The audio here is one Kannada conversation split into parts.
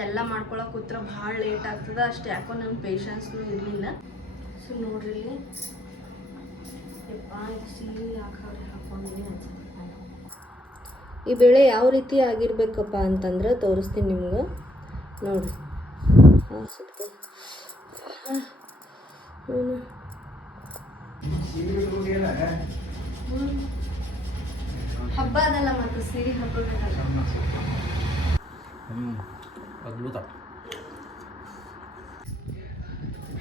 ಇದೆಲ್ಲ ಮಾಡ್ಕೊಳಕ್ಕೆ ಕೂತ್ರೆ ಭಾಳ ಲೇಟ್ ಆಗ್ತದೆ. ಅಷ್ಟು ಯಾಕೋ ನನ್ನ ಪೇಷನ್ಸ್ನೂ ಇರಲಿಲ್ಲ. ಸೊ ನೋಡ್ರಿ ಇಲ್ಲಿ ಯಪ್ಪ ಇದು ಸೀರೆ ಯಾಕೆ ಹಾಕೊಂಡಿನಿ ಅನ್ಸುತ್ತೆ. ಈ ಬೇಳೆ ಯಾವ ರೀತಿ ಆಗಿರ್ಬೇಕಪ್ಪ ಅಂತಂದ್ರೆ ತೋರಿಸ್ತೀನಿ ನಿಮ್ಗೆ. ನೋಡ್ರಿ ಹಬ್ಬ ಅದಲ್ಲ ಮತ್ತು ಸೀರೆ ಹಾಕೋಬೇಕಲ್ಲ.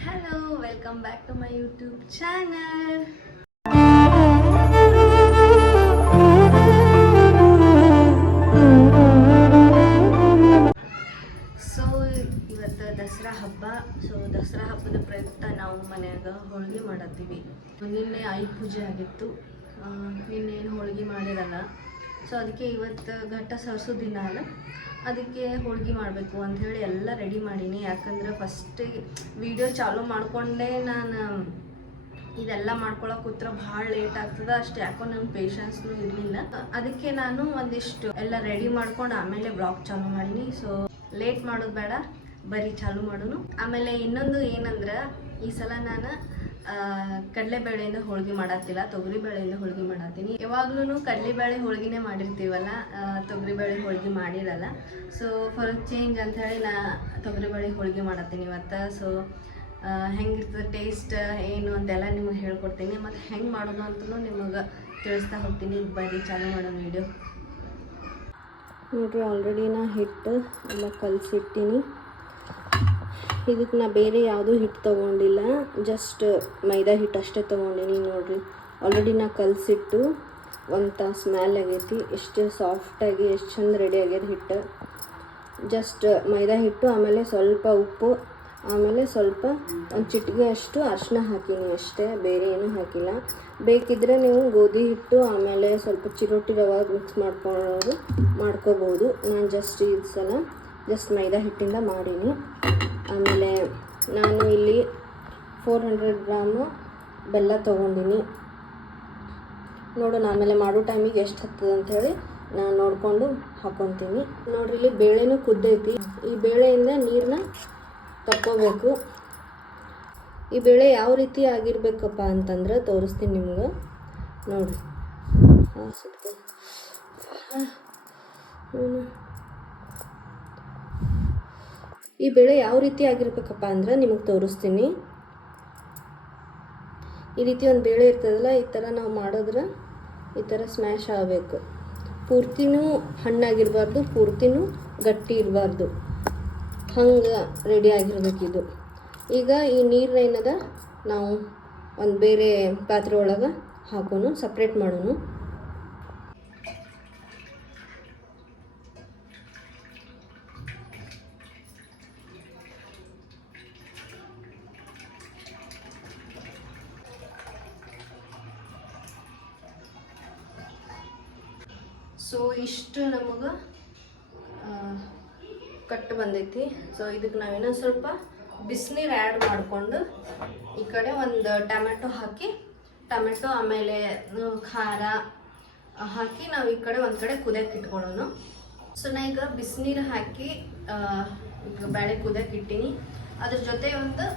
Hello, welcome back to my YouTube channel. So ಇವತ್ತು ದಸರಾ ಹಬ್ಬ. ಸೊ ದಸರಾ ಹಬ್ಬದ ಪ್ರಯುಕ್ತ ನಾವು ಮನ್ಯಾಗ ಹೋಳಿಗೆ ಮಾಡತ್ತೀವಿ. ನಿನ್ನೆ ಆಯುಧ ಪೂಜೆ ಆಗಿತ್ತು, ನಿನ್ನೇನು ಹೋಳಿಗೆ ಮಾಡಿರಲ್ಲ. ಸೊ ಅದಕ್ಕೆ ಇವತ್ತು ಘಟ್ಟ ಸರ್ಸೋ ದಿನ ಅಲ್ಲ, ಅದಕ್ಕೆ ಹೋಳಿಗೆ ಮಾಡಬೇಕು ಅಂಥೇಳಿ ಎಲ್ಲ ರೆಡಿ ಮಾಡೀನಿ. ಯಾಕಂದ್ರೆ ಫಸ್ಟಿಗೆ ವಿಡಿಯೋ ಚಾಲೂ ಮಾಡಿಕೊಂಡೇ ನಾನು ಇದೆಲ್ಲ ಮಾಡ್ಕೊಳಕ್ಕೆ ಕೂತ್ರೆ ಭಾಳ ಲೇಟ್ ಆಗ್ತದೆ. ಅಷ್ಟು ಯಾಕೋ ನನ್ನ ಪೇಷನ್ಸ್ನೂ ಇರಲಿಲ್ಲ. ಅದಕ್ಕೆ ನಾನು ಒಂದಿಷ್ಟು ಎಲ್ಲ ರೆಡಿ ಮಾಡ್ಕೊಂಡು ಆಮೇಲೆ ಬ್ಲಾಗ್ ಚಾಲೂ ಮಾಡೀನಿ. ಸೊ ಲೇಟ್ ಮಾಡೋದು ಬೇಡ, ಬರೀ ಚಾಲೂ ಮಾಡೋನು. ಆಮೇಲೆ ಇನ್ನೊಂದು ಏನಂದ್ರೆ, ಈ ಸಲ ನಾನು ಕಡಲೆಬೇಳೆಯಿಂದ ಹೋಳಿಗೆ ಮಾಡತ್ತಿಲ್ಲ, ತೊಗರಿಬೇಳೆಯಿಂದ ಹೋಳಿಗೆ ಮಾಡತ್ತೀನಿ. ಯಾವಾಗ್ಲೂ ಕಡಲೆಬೇಳೆ ಹೋಳಿಗೆನೇ ಮಾಡಿರ್ತೀವಲ್ಲ, ತೊಗರಿಬೇಳೆ ಹೋಳಿಗೆ ಮಾಡಿರಲ್ಲ. ಸೊ ಫಾರ್ ಚೇಂಜ್ ಅಂಥೇಳಿ ನಾ ತೊಗರಿಬೇಳೆ ಹೋಳಿಗೆ ಮಾಡತ್ತೀನಿ ಇವತ್ತು. ಸೊ ಹೆಂಗಿರ್ತದೆ ಟೇಸ್ಟ್ ಏನು ಅಂತೆಲ್ಲ ನಿಮಗೆ ಹೇಳ್ಕೊಡ್ತೀನಿ, ಮತ್ತು ಹೆಂಗೆ ಮಾಡೋದು ಅಂತಲೂ ನಿಮಗೆ ತಿಳಿಸ್ತಾ ಹೋಗ್ತೀನಿ. ಬರೀ ಚಾಲೂ ಮಾಡೋ ವಿಡಿಯೋ ನೋಡಿರಿ. ಆಲ್ರೆಡಿ ನಾ ಹಿಟ್ಟು ಎಲ್ಲ ಕಲಸಿಟ್ಟಿನಿ. ಇದಕ್ಕೆ ನಾ ಬೇರೆ ಯಾವುದೂ ಹಿಟ್ಟು ತೊಗೊಂಡಿಲ್ಲ, ಜಸ್ಟ್ ಮೈದಾ ಹಿಟ್ಟು ಅಷ್ಟೇ ತೊಗೊಂಡಿನಿ. ನೋಡಿರಿ ಆಲ್ರೆಡಿ ನಾ ಕಲಸಿಟ್ಟು 1 ತಾಸು ಮೇಲೆ ಆಗೈತಿ. ಎಷ್ಟು ಸಾಫ್ಟಾಗಿ ಎಷ್ಟು ಚಂದ ರೆಡಿ ಆಗ್ಯದ ಹಿಟ್ಟು. ಜಸ್ಟ್ ಮೈದಾ ಹಿಟ್ಟು, ಆಮೇಲೆ ಸ್ವಲ್ಪ ಉಪ್ಪು, ಆಮೇಲೆ ಸ್ವಲ್ಪ ಒಂದು ಚಿಟಿಕೆ ಅಷ್ಟು ಅರಿಶಿನ ಹಾಕೀನಿ ಅಷ್ಟೇ, ಬೇರೆ ಏನೂ ಹಾಕಿಲ್ಲ. ಬೇಕಿದ್ದರೆ ನೀವು ಗೋಧಿ ಹಿಟ್ಟು ಆಮೇಲೆ ಸ್ವಲ್ಪ ಚಿರೋಟಿ ರವೆ ಮಿಕ್ಸ್ ಮಾಡ್ಕೋಬೋದು. ನಾನು ಜಸ್ಟ್ ಈ ಸಲ ಜಸ್ಟ್ ಮೈದಾ ಹಿಟ್ಟಿಂದ ಮಾಡೀನಿ. ಆಮೇಲೆ ನಾನು ಇಲ್ಲಿ 400 ಗ್ರಾಮು ಬೆಲ್ಲ ತೊಗೊಂಡಿನಿ. ನೋಡೋಣ ಆಮೇಲೆ ಮಾಡೋ ಟೈಮಿಗೆ ಎಷ್ಟು ಹತ್ತದ ಅಂಥೇಳಿ ನಾನು ನೋಡಿಕೊಂಡು ಹಾಕ್ಕೊತೀನಿ. ನೋಡಿರಿ ಇಲ್ಲಿ ಬೇಳೆನೂ ಕುದ್ದೈತಿ. ಈ ಬೇಳೆಯಿಂದ ನೀರನ್ನ ತಕ್ಕೋಬೇಕು. ಈ ಬೇಳೆ ಯಾವ ರೀತಿ ಆಗಿರ್ಬೇಕಪ್ಪ ಅಂತಂದ್ರೆ ತೋರಿಸ್ತೀನಿ ನಿಮ್ಗೆ. ನೋಡಿರಿ ಈ ಬೇಳೆ ಯಾವ ರೀತಿ ಆಗಿರ್ಬೇಕಪ್ಪ ಅಂದ್ರೆ ನಿಮಗೆ ತೋರಿಸ್ತೀನಿ. ಈ ರೀತಿ ಒಂದು ಬೇಳೆ ಇರ್ತದಲ್ಲ, ಈ ಥರ ನಾವು ಮಾಡಿದ್ರೆ ಈ ಥರ ಸ್ಮ್ಯಾಶ್ ಆಗಬೇಕು. ಪೂರ್ತಿನೂ ಹಣ್ಣಾಗಿರಬಾರ್ದು, ಪೂರ್ತಿನೂ ಗಟ್ಟಿ ಇರಬಾರ್ದು, ಹಂಗೆ ರೆಡಿ ಆಗಿರ್ಬೇಕಿದು. ಈಗ ಈ ನೀರನ್ನ ಏನದ ನಾವು ಒಂದು ಬೇರೆ ಪಾತ್ರೆ ಒಳಗೆ ಹಾಕೋನು, ಸಪ್ರೇಟ್ ಮಾಡೋನು. ಸೊ ಇಷ್ಟು ನಮಗೆ ಕಟ್ಟು ಬಂದೈತಿ. ಸೊ ಇದಕ್ಕೆ ನಾವೇನೋ ಸ್ವಲ್ಪ ಬಿಸಿನೀರು ಆ್ಯಡ್ ಮಾಡಿಕೊಂಡು ಈ ಕಡೆ ಒಂದು ಟೊಮೆಟೊ ಹಾಕಿ, ಟೊಮೆಟೊ ಆಮೇಲೆ ಖಾರ ಹಾಕಿ ನಾವು ಈ ಕಡೆ ಒಂದು ಕಡೆ ಕುದಿಯಕ್ಕೆ ಇಟ್ಕೊಳ್ಳೋನು. ಸೊ ನಾ ಈಗ ಬಿಸಿನೀರು ಹಾಕಿ ಈಗ ಬೇಳೆ ಕುದಿಯಕ್ಕೆ ಇಟ್ಟೀನಿ. ಅದ್ರ ಜೊತೆ ಒಂದು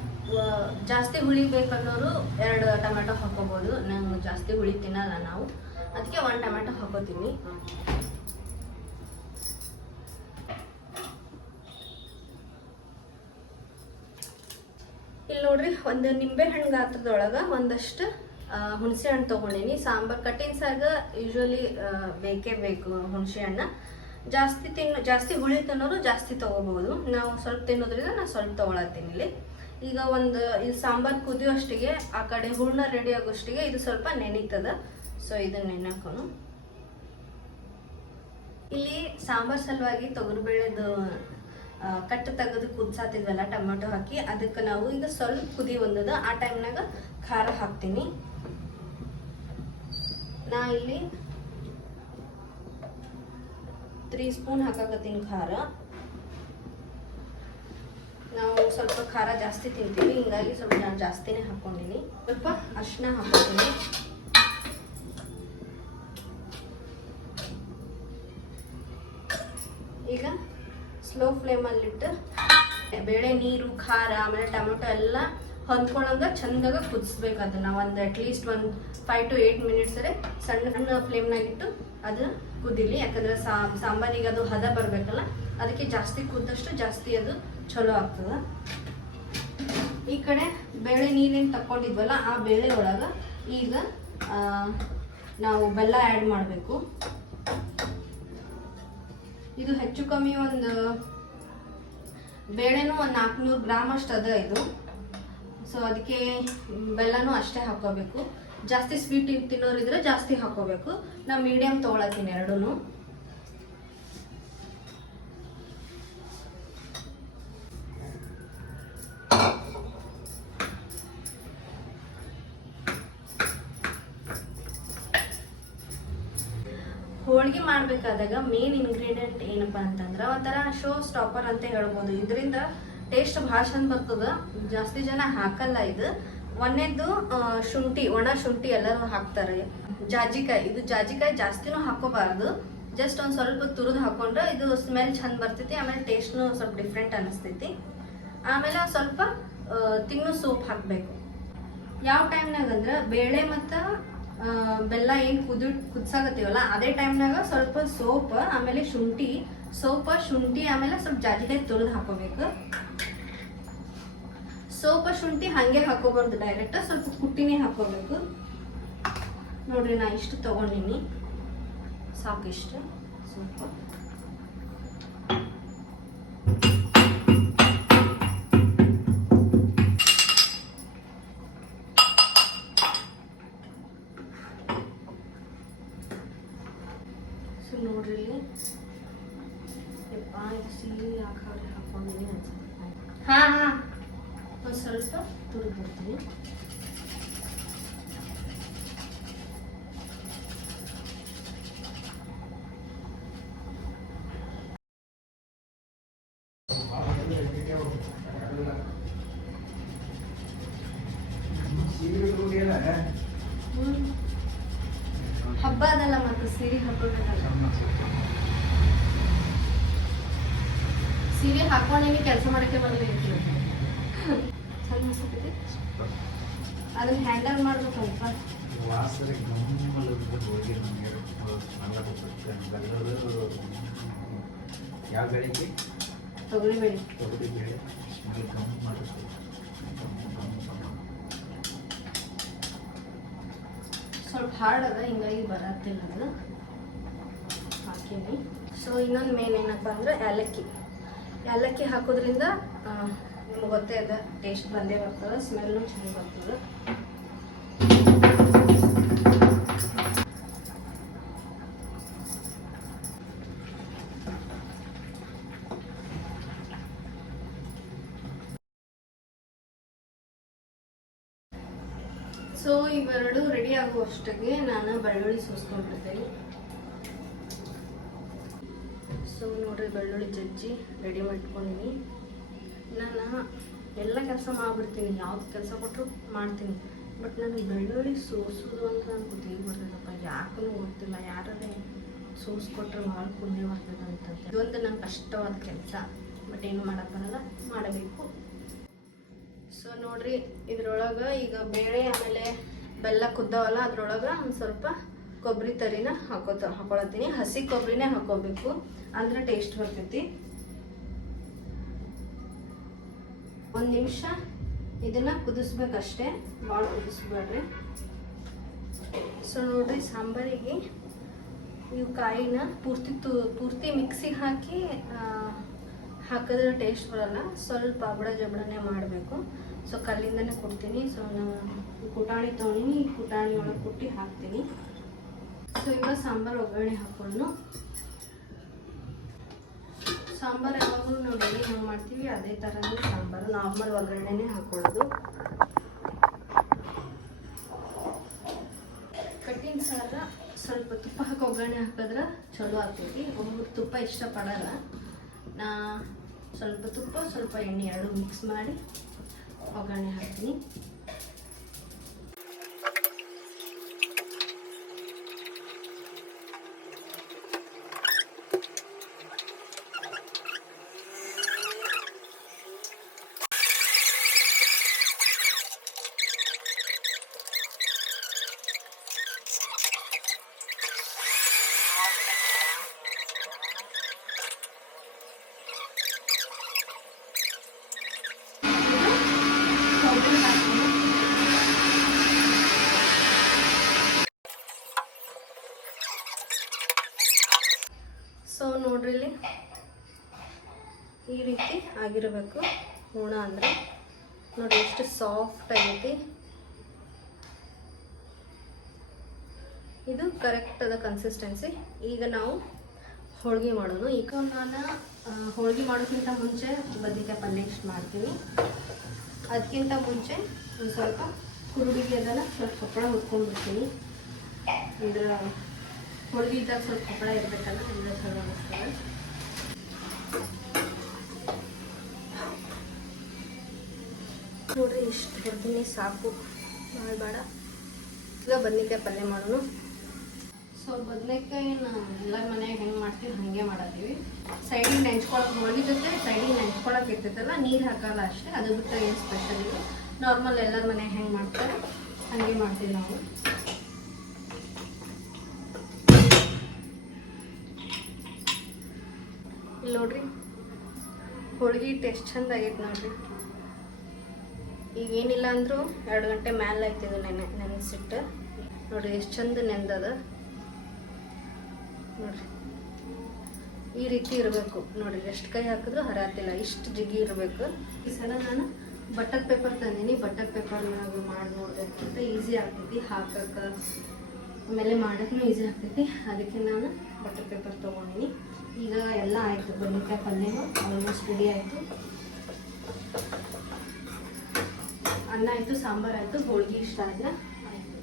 ಜಾಸ್ತಿ ಹುಳಿ ಬೇಕನ್ನೋರು 2 ಟೊಮೆಟೊ ಹಾಕೋಬೋದು. ನಂಗೆ ಜಾಸ್ತಿ ಹುಳಿ ತಿನ್ನಲ್ಲ ನಾವು, ಅದಕ್ಕೆ 1 ಟೊಮೆಟೊ ಹಾಕೋತೀನಿ. ಇಲ್ಲಿ ನೋಡ್ರಿ, ಒಂದು ನಿಂಬೆ ಹಣ್ಣು ಗಾತ್ರದೊಳಗೆ ಒಂದಷ್ಟು ಹುಣಸೆ ಹಣ್ಣು ತೊಗೊಂಡಿನಿ. ಸಾಂಬಾರು ಕಟ್ಟಿನ ಸಾಗ ಯೂಶ್ವಲಿ ಬೇಕೇ ಬೇಕು ಹುಣಸೆ ಹಣ್ಣು. ಜಾಸ್ತಿ ಹುಳಿ ತಿನ್ನೋರು ಜಾಸ್ತಿ ತೊಗೋಬೋದು. ನಾವು ಸ್ವಲ್ಪ ತಿನ್ನೋದ್ರಿಂದ ನಾನು ಸ್ವಲ್ಪ ತೊಗೊಳತ್ತೀನಿ ಇಲ್ಲಿ. ಈಗ ಇದು ಸಾಂಬಾರು ಕುದಿಯೋಷ್ಟಿಗೆ, ಆ ಕಡೆ ಹೂರ್ಣ ರೆಡಿ ಆಗೋಷ್ಟಿಗೆ ಇದು ಸ್ವಲ್ಪ ನೆನೀತದ. ಸೊ ಇದನ್ನ ನೆನಕೋನು. ಇಲ್ಲಿ ಸಾಂಬಾರು ಸಲುವಾಗಿ ತೊಗರಿಬೇಳೆದು ಕಟ್ಟು ತೆಗೆದು ಕುದಿಸಾತಿದ್ವಲ್ಲ ಟೊಮೆಟೊ ಹಾಕಿ, ಅದಕ್ಕೆ ನಾವು ಈಗ ಸ್ವಲ್ಪ ಕುದಿ ಬಂದದ. ಆ ಟೈಮ್ನಾಗ ಖಾರ ಹಾಕ್ತೀನಿ. ನಾ ಇಲ್ಲಿ 3 ಸ್ಪೂನ್ ಹಾಕಾಕತ್ತೀನಿ ಖಾರ. ನಾವು ಸ್ವಲ್ಪ ಖಾರ ಜಾಸ್ತಿ ತಿಂತೀವಿ, ಹಿಂಗಾಗಿ ಸ್ವಲ್ಪ ನಾನು ಜಾಸ್ತಿನೇ ಹಾಕ್ಕೊಂಡಿನಿ. ಸ್ವಲ್ಪ ಅರಿಶಿನ ಹಾಕೋತೀನಿ. ಈಗ ಸ್ಲೋ ಫ್ಲೇಮಲ್ಲಿಟ್ಟು ಬೇಳೆ, ನೀರು, ಖಾರ ಆಮೇಲೆ ಟೊಮೆಟೊ ಎಲ್ಲ ಹೊಂದ್ಕೊಳ್ಳಂಗ ಚಂದಾಗ ಕುದಿಸ್ಬೇಕು. ಅದನ್ನ ಒಂದು ಅಟ್ಲೀಸ್ಟ್ ಒಂದು 5 to 8 ಮಿನಿಟ್ಸ್ ಸಣ್ಣ ಫ್ಲೇಮ್ನಾಗಿಟ್ಟು ಅದು ಕುದಿಲಿ. ಯಾಕಂದ್ರೆ ಸಾಂಬಾರಿಗೆ ಅದು ಹದ ಬರಬೇಕಲ್ಲ, ಅದಕ್ಕೆ ಜಾಸ್ತಿ ಕುದ್ದಷ್ಟು ಜಾಸ್ತಿ ಅದು ಚಲೋ ಆಗ್ತದೆ. ಈ ಕಡೆ ಬೇಳೆ ನೀರೇನು ತಕ್ಕೊಂಡಿದ್ವಲ್ಲ ಆ ಬೇಳೆ ಒಳಗೆ ಈಗ ನಾವು ಬೆಲ್ಲ ಆ್ಯಡ್ ಮಾಡಬೇಕು. ಇದು ಹೆಚ್ಚು ಕಮ್ಮಿ ಒಂದು ಬೇಳೆನೂ ಒಂದು 400 ಗ್ರಾಮ್ ಅಷ್ಟು ಅದ ಇದು. ಸೊ ಅದಕ್ಕೆ ಬೆಲ್ಲನೂ ಅಷ್ಟೇ ಹಾಕೋಬೇಕು. ಜಾಸ್ತಿ ಸ್ವೀಟ್ ತಿನ್ನೋರಿದ್ರೆ ಜಾಸ್ತಿ ಹಾಕೋಬೇಕು. ನಾ ಮೀಡಿಯಮ್ ತೊಗೊಳತ್ತೀನಿ ಎರಡೂ. ಹೋಳಿಗೆ ಮಾಡಬೇಕಾದಾಗ ಮೇನ್ ಇಂಗ್ರೀಡಿಯೆಂಟ್ ಏನಪ್ಪ ಅಂತಂದ್ರೆ ಒಂಥರ ಶೋ ಸ್ಟಾಪರ್ ಅಂತ ಹೇಳ್ಬೋದು. ಇದರಿಂದ ಟೇಸ್ಟ್ ಭಾಳ ಚಂದ ಬರ್ತದ. ಜಾಸ್ತಿ ಜನ ಹಾಕಲ್ಲ ಇದು. ಒಂದೇದ್ದು ಶುಂಠಿ, ಒಣ ಶುಂಠಿ ಎಲ್ಲರೂ ಹಾಕ್ತಾರೆ. ಜಾಜಿಕಾಯಿ, ಇದು ಜಾಜಿಕಾಯಿ ಜಾಸ್ತಿನೂ ಹಾಕೋಬಾರ್ದು, ಜಸ್ಟ್ ಒಂದು ಸ್ವಲ್ಪ ತುರಿದು ಹಾಕೊಂಡ್ರೆ ಇದು ಸ್ಮೆಲ್ ಚಂದ ಬರ್ತೈತಿ. ಆಮೇಲೆ ಟೇಸ್ಟ್ನು ಸ್ವಲ್ಪ ಡಿಫ್ರೆಂಟ್ ಅನಿಸ್ತೈತಿ. ಆಮೇಲೆ ಸ್ವಲ್ಪ ತಿನ್ನು ಸೋಪ್ ಹಾಕಬೇಕು. ಯಾವ ಟೈಮ್ನಾಗ ಅಂದ್ರೆ ಬೇಳೆ ಮತ್ತು ಬೆಲ್ಲ ಏನು ಕುದಿಸಾಗತ್ತೀವಲ್ಲ ಅದೇ ಟೈಮ್ನಾಗ ಸ್ವಲ್ಪ ಸೋಪ್, ಆಮೇಲೆ ಶುಂಠಿ, ಶುಂಠಿ ಆಮೇಲೆ ಸ್ವಲ್ಪ ಜಾಜಿಕಾಯಿ ತುರಿದು ಹಾಕೋಬೇಕು. ಸೋಪ ಶುಂಠಿ ಹಾಗೆ ಹಾಕೋಬಾರ್ದು, ಡೈರೆಕ್ಟ್ ಸ್ವಲ್ಪ ಕುಟ್ಟಿನೇ ಹಾಕೋಬೇಕು. ನೋಡ್ರಿ ನಾ ಇಷ್ಟು ತಗೊಂಡಿನಿ, ಸಾಕು ಇಷ್ಟು ಸೋಪ. ಸೊ ನೋಡ್ರಿ ಇಲ್ಲಿ ಸಿಹಿ ಹಾಕೊಂಡಿನಿ ಅನ್ಸುತ್ತೆ. ಹಾಂ ಒಂದು ಸ್ವಲ್ಪ ತುರಿದು ಬರ್ತೀನಿ. ಹಬ್ಬ ಅದಲ್ಲ ಮತ್ತೆ ಸೀರೆ ಹಾಕೋಬೇಕಲ್ಲ. ಸೀರೆ ಹಾಕೊಂಡೇನಿ ಕೆಲಸ ಮಾಡಕ್ಕೆ ಬಂದಿದೆ. ಚಂದ ಅನ್ಸುತ್ತೆ. ಅದನ್ನ ಹ್ಯಾಂಡಲ್ ಮಾಡ್ಬೇಕಂತ ಯಾವ ಬೆಳಿಗ್ಗೆ ತೊಗರಿ ಬೇಳೆ ಸ್ವಲ್ಪ ಹಾರ್ಡ್ ಅದ, ಹಿಂಗಾಗಿ ಬರತ್ತಿಲ್ಲ ಅದು ಹಾಕೀನಿ. ಸೊ ಇನ್ನೊಂದು ಮೇನ್ ಏನಪ್ಪ ಅಂದ್ರೆ ಏಲಕ್ಕಿ ಹಾಕೋದ್ರಿಂದ ನಿಮ್ಗೆ ಗೊತ್ತೇ ಅದ, ಟೇಸ್ಟ್ ಬಂದೇ ಬರ್ತದೆ, ಸ್ಮೆಲ್ಲು ಚೆನ್ನಾಗಿ ಬರ್ತದೆ. ಸೊ ಇವೆರಡು ರೆಡಿ ಆಗುವಷ್ಟಿಗೆ ನಾನು ಬೆಳ್ಳುಳ್ಳಿ ಸೋಸ್ಕೊಂಡ್ಬಿಡ್ತೇನೆ. ಸೊ ನೋಡ್ರಿ ಬೆಳ್ಳುಳ್ಳಿ ಜಜ್ಜಿ ರೆಡಿ ಮಾಡ್ಕೊಂಡಿನಿ. ನಾನು ಎಲ್ಲ ಕೆಲಸ ಮಾಡಿಬಿಡ್ತೀನಿ, ಯಾವ್ದು ಕೆಲಸ ಕೊಟ್ಟರು ಮಾಡ್ತೀನಿ. ಬಟ್ ನನಗೆ ಬೆಳ್ಳುಳ್ಳಿ ಸೋಸೋದು ಅಂತ ನಾನು ಗೊತ್ತಿಗೆ ಬರ್ತದಪ್ಪ, ಯಾಕೂ ಗೊತ್ತಿಲ್ಲ. ಯಾರೇ ಸೋಸ್ಕೊಟ್ರೆ ಭಾಳ ಪುಣ್ಯ ಬರ್ತದೆ ಅಂತ. ಇದೊಂದು ನಂಗೆ ಕಷ್ಟವಾದ ಕೆಲಸ, ಬಟ್ ಏನು ಮಾಡೋಕ್ಕೆ ಬರಲ್ಲ, ಮಾಡಬೇಕು. ಸೊ ನೋಡ್ರಿ ಇದ್ರೊಳಗೆ ಈಗ ಬೇಳೆ ಆಮೇಲೆ ಬೆಲ್ಲ ಕುದ್ದವಲ್ಲ, ಅದ್ರೊಳಗೆ ಒಂದು ಸ್ವಲ್ಪ ಕೊಬ್ಬರಿ ತರಿನ ಹಾಕೊಳತ್ತೀನಿ. ಹಸಿ ಕೊಬ್ಬರಿನೇ ಹಾಕೋಬೇಕು, ಅಂದ್ರೆ ಟೇಸ್ಟ್ ಬರ್ತೈತಿ. 1 ನಿಮಿಷ ಇದನ್ನ ಕುದಿಸ್ಬೇಕಷ್ಟೇ, ಭಾಳ ಕುದಿಸ್ಬೇಡ್ರಿ. ಸೊ ನೋಡ್ರಿ ಸಾಂಬಾರಿಗೆ ಇವು ಕಾಯಿನ ಪೂರ್ತಿ ಮಿಕ್ಸಿಗೆ ಹಾಕಿದ್ರೆ ಟೇಸ್ಟ್ ಬರಲ್ಲ, ಸ್ವಲ್ಪ ಅಬಡ ಜಬಡನೆ ಮಾಡಬೇಕು. ಸೊ ಕಲ್ಲಿಂದನೇ ಕೊಡ್ತೀನಿ. ಸೊ ನಾನು ಕುಟಾಣಿ ತೊಗೊಂಡಿನಿ, ಈ ಕುಟಾಣಿ ಒಳಗೆ ಕುಟ್ಟಿ ಹಾಕ್ತೀನಿ. ಸೊ ಈಗ ಸಾಂಬಾರು ಒಗ್ಗರಣೆ ಹಾಕೊಂಡು, ಸಾಂಬಾರು ಯಾವಾಗಲೂ ನಾವು ಡೈಲಿ ಹೆಂಗೆ ಮಾಡ್ತೀವಿ ಅದೇ ಥರನೇ ಸಾಂಬಾರು ನಾರ್ಮಲ್ ಒಗ್ಗರಣೆನೇ ಹಾಕೊಳ್ಳೋದು. ಕಟ್ಟಿನ ಸಾರ ಸ್ವಲ್ಪ ತುಪ್ಪ ಹಾಕಿ ಒಗ್ಗರಣೆ ಹಾಕಿದ್ರೆ ಚಲೋ ಆಗ್ತೈತಿ. ಒಬ್ಬರು ತುಪ್ಪ ಇಷ್ಟಪಡಲ್ಲ. ನಾ ಸ್ವಲ್ಪ ತುಪ್ಪ ಸ್ವಲ್ಪ ಎಣ್ಣೆ ಎರಡು ಮಿಕ್ಸ್ ಮಾಡಿ ಒಗ್ಗರಣೆ ಹಾಕ್ತೀನಿ. ಈ ರೀತಿ ಆಗಿರಬೇಕು ಹೂರ್ಣ ಅಂದರೆ. ನೋಡಿ ಎಷ್ಟು ಸಾಫ್ಟ್ ಆಗೈತಿ. ಇದು ಕರೆಕ್ಟ್ ಅದ ಕನ್ಸಿಸ್ಟೆನ್ಸಿ. ಈಗ ನಾವು ಹೋಳಿಗೆ ಮಾಡೋಣ. ಈಗ ನಾನು ಹೋಳಿಗೆ ಮಾಡೋಕ್ಕಿಂತ ಮುಂಚೆ ಬದ್ನಿಕಾಯಿ ಪಲ್ಯ ಇಷ್ಟು ಮಾಡ್ತೀನಿ. ಅದಕ್ಕಿಂತ ಮುಂಚೆ ಒಂದು ಸ್ವಲ್ಪ ಕುರುಡಿಗೆ ಅದನ್ನು ಸ್ವಲ್ಪ ಕೊಪ್ಪಳ ಹುರ್ಕೊಂಡ್ಬಿಡ್ತೀನಿ. ಅಂದ್ರೆ ಹೋಳಿಗೆ ಇದ್ದಾಗ ಸ್ವಲ್ಪ ಕೊಪ್ಪಳ ಇರಬೇಕಲ್ಲ, ಅಂದರೆ ಚಲೋ ಅನ್ನಿಸ್ತದೆ. ನೋಡಿರಿ ಇಷ್ಟು ಹೊರ್ತೀನಿ ಸಾಕು, ಭಾಳ ಬೇಡ. ಈಗ ಬದ್ನಿಕಾಯಿ ಪಲ್ಯ ಮಾಡೋಣ. ಸೊ ಬದನೆಕಾಯಿ ಎಲ್ಲ ಮನ್ಯಾಗ ಹೆಂಗೆ ಮಾಡ್ತೀವಿ ಹಾಗೆ ಮಾಡತ್ತೀವಿ. ಸೈಡಿಗೆ ನೆಂಚ್ಕೊಳಕ್ಕೆ ಹೋಳಿಗೆ ಜೊತೆ ಸೈಡಿಗೆ ನೆಂಚ್ಕೊಳಕ್ಕೆ ಇರ್ತೈತಲ್ಲ, ನೀರು ಹಾಕಲ್ಲ ಅಷ್ಟೇ. ಅದು ಬಿಟ್ಟರೆ ಏನು ಸ್ಪೆಷಲ್ ಇಲ್ಲ. ನಾರ್ಮಲ್ ಎಲ್ಲರ ಮನ್ಯಾಗ ಹೆಂಗೆ ಮಾಡ್ತಾರೆ ಹಾಗೆ ಮಾಡ್ತೀವಿ ನಾವು. ಇಲ್ಲಿ ನೋಡ್ರಿ ಹೋಳಿಗೆ ಟೇಸ್ಟ್ ಚಂದ ಆಗೈತೆ ನೋಡ್ರಿ. ಈಗೇನಿಲ್ಲ ಅಂದರೂ 2 ಗಂಟೆ ಮ್ಯಾಲೆ ಆಯ್ತಿದ್ದು ನೆನೆಸಿಟ್ಟು. ನೋಡಿರಿ ಎಷ್ಟು ಚಂದ ನೆಂದದ ನೋಡ್ರಿ. ಈ ರೀತಿ ಇರಬೇಕು ನೋಡ್ರಿ. ಎಷ್ಟು ಕೈ ಹಾಕಿದ್ರೂ ಹರಾತಿಲ್ಲ, ಇಷ್ಟು ಜಿಗಿ ಇರಬೇಕು. ಈ ಸಲ ನಾನು ಬಟರ್ ಪೇಪರ್ ತಂದೀನಿ. ಬಟರ್ ಪೇಪರ್ನಾಗ ಮಾಡಿ ನೋಡ್ಬೇಕಂತ ಈಸಿ ಆಗ್ತೈತಿ ಹಾಕಕ್ಕೆ, ಆಮೇಲೆ ಮಾಡೋಕ್ಕೂ ಈಸಿ ಆಗ್ತೈತಿ. ಅದಕ್ಕೆ ನಾನು ಬಟರ್ ಪೇಪರ್ ತೊಗೊಂಡಿನಿ. ಈಗ ಎಲ್ಲ ಆಯಿತು, ಬದ್ನಿಕಾಯಿ ಪಲ್ಯನೂ ಆಲ್ಮೋಸ್ಟ್ ರೆಡಿ ಆಯಿತು. ಅನ್ನ ಆಯಿತು, ಸಾಂಬಾರು ಆಯಿತು, ಹೋಳಿಗೆ ಇಷ್ಟ ಆದ್ರೆ ಆಯಿತು.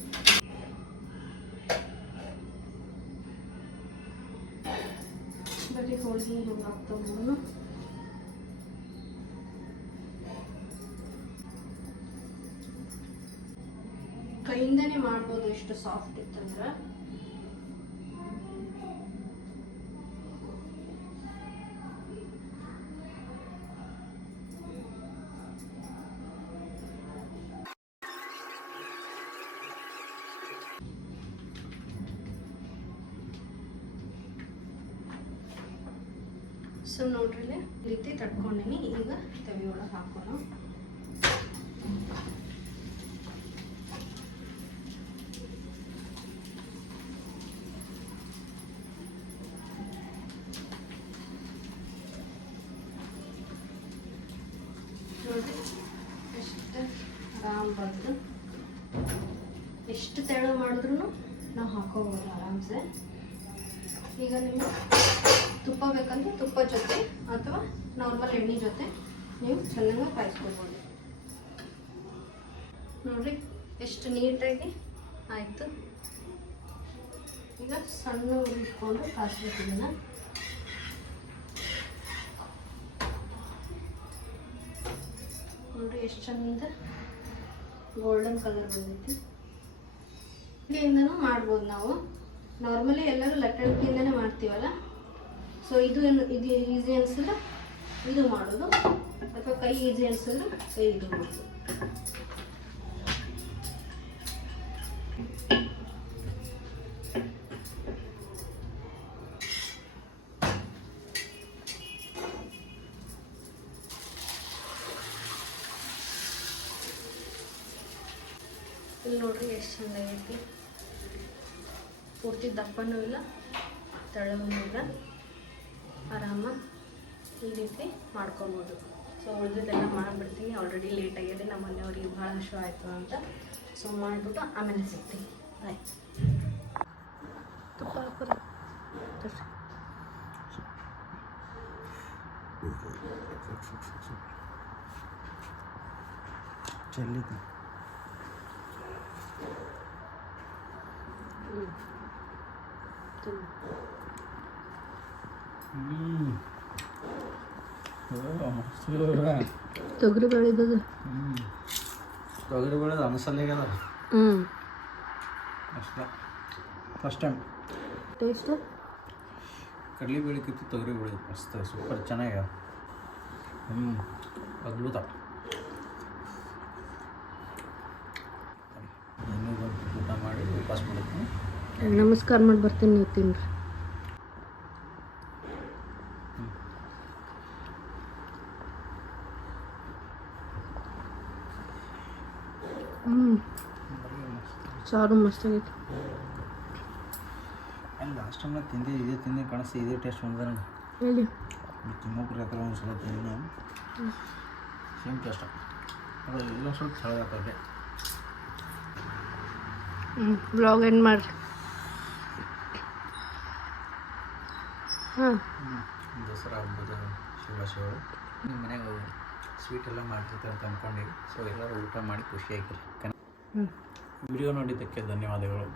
ಬರೀ ಹೋಳಿಗೆ ಹಿಂಗೆ ಹಾಕ್ತವನು. ಕೈಯಿಂದನೇ ಮಾಡ್ಬೋದು, ಎಷ್ಟು ಸಾಫ್ಟ್ ಇತ್ತಂದ್ರೆ. ಸೊ ನೋಡ್ರಿ ಈ ರೀತಿ ತಡ್ಕೊಂಡಿನಿ. ಈಗ ತವಿ ಒಳಗೆ ಹಾಕೋಣ. ನೋಡ್ರಿ ಎಷ್ಟು ಆರಾಮ್ ಬಂತು. ಎಷ್ಟು ತೆಳು ಮಾಡಿದ್ರು ನಾವು ಹಾಕೋಬೋದು ಆರಾಮ್ಸೆ. ಈಗ ನೀವು ತುಪ್ಪ ಬೇಕಂದ್ರೆ ತುಪ್ಪ ಜೊತೆ ಅಥವಾ ನಾರ್ಮಲ್ ಎಣ್ಣೆ ಜೊತೆ ನೀವು ಚೆನ್ನಾಗಿ ಕಾಯಿಸ್ಕೊಬೋದು. ನೋಡಿರಿ ಎಷ್ಟು ನೀಟಾಗಿ ಆಯಿತು. ಈಗ ಸಣ್ಣ ಇಟ್ಕೊಂಡು ಕಾಯಿಸ್ಬೇಕು ಇದನ್ನು. ನೋಡಿರಿ ಎಷ್ಟು ಚಂದ ಗೋಲ್ಡನ್ ಕಲರ್ ಬಂದೈತಿ. ಇಲ್ಲಿಂದನೂ ಮಾಡ್ಬೋದು ನಾವು. ನಾರ್ಮಲಿ ಎಲ್ಲರೂ ಲಟ್ಟಣಿಕೆಯಿಂದನೇ ಮಾಡ್ತೀವಲ್ಲ. ಸೊ ಇದು ಈಸಿ ಅನಿಸಿದ್ರೆ ಇದು ಮಾಡೋದು, ಅಥವಾ ಕೈ ಈಸಿ ಅನಿಸಿದ್ರೆ ಕೈ ಇದು ಮಾಡೋದು. ಇಲ್ಲಿ ನೋಡ್ರಿ ಎಷ್ಟು ಚೆನ್ನಾಗೈತಿ. ಪೂರ್ತಿ ದಪ್ಪನೂ ಇಲ್ಲ ತೆಳ್ಳನೂ ಇಲ್ಲ, ಆರಾಮ ಈ ರೀತಿ ಮಾಡ್ಕೊಬೋದು. ಸೊ ಉಳಿದಿದ್ದೆಲ್ಲ ಮಾಡಿಬಿಡ್ತೀನಿ. ಆಲ್ರೆಡಿ ಲೇಟ್ ಆಗಿದೆ, ನಮ್ಮ ಮನೆಯವ್ರಿಗೆ ಭಾಳ ಹಶು ಆಯಿತು ಅಂತ. ಸೊ ಮಾಡಿಬಿಟ್ಟು ಆಮೇಲೆ ಸಿಗ್ತೀನಿ. ಬಾಯ್. ತುಪ್ಪ ಹಾಕೋರಿ ಚೆಲ್ಲಿದ್ದು ತೊಗರಿ ಬೆಳೆದದು. ತೊಗರಿ ಬೆಳೆದು ಅನಸಲ್ಲಿಗದ. ಅಷ್ಟೇ ಫಸ್ಟ್ ಟೈಮ್ ಟೇಸ್ಟ್. ಕಡಲೆ ಬೇಳೆಕಿತ್ತು ತೊಗರಿ ಬೇಳೆ ಮಸ್ತ್ ಸೂಪರ್ ಚೆನ್ನಾಗ್ಯಾವ. ಅದ್ಭುತ. ಊಟ ಮಾಡಿ ವಾಪಸ್ ಬಿಡುತ್ತೆ. ನಮಸ್ಕಾರ ಮಾಡಿ ಬರ್ತೀನಿ, ನೀವು ತಿನ್ರಿ. ಸಾರು ಮಸ್ತ್ ಆಗೈತೆ. ಲಾಸ್ಟ್ ಟೈಮ್ ತಿಂದೆ ಇದೇ ತಿಂದೆ ಕಾಣಿಸ್ತು. ಇದೇ ಟೇಸ್ಟ್ ಬಂದ ನನಗೆ. ಹೇಳಿ ತಿಮ್ಮಪುರಿ ಹತ್ರ ಒಂದು ಸಲ ತಿಂದು ಸೇಮ್ ಟೇಸ್ಟ್ ಅದು ಎಲ್ಲ ಸ್ವಲ್ಪ ಚೆನ್ನಾಗತ್ತವೆ. ಬ್ಲಾಗ್ ಎಂಡ್ ಮಾಡಿರಿ. ಹಾಂ, ದಸರಾ ಹಬ್ಬದ ಶುಭಾಶಯಗಳು. ನಿಮ್ಮ ಮನೆಗೆ ಸ್ವೀಟ್ ಎಲ್ಲ ಮಾಡ್ತಿರ್ತಾರೆ ಅಂತ ಅಂದ್ಕೊಂಡಿವಿ. ಸೊ ಎಲ್ಲರೂ ಊಟ ಮಾಡಿ ಖುಷಿಯಾಗಿರಿ. ವಿಡಿಯೋ ನೋಡಿದ್ದಕ್ಕೆ ಧನ್ಯವಾದಗಳು.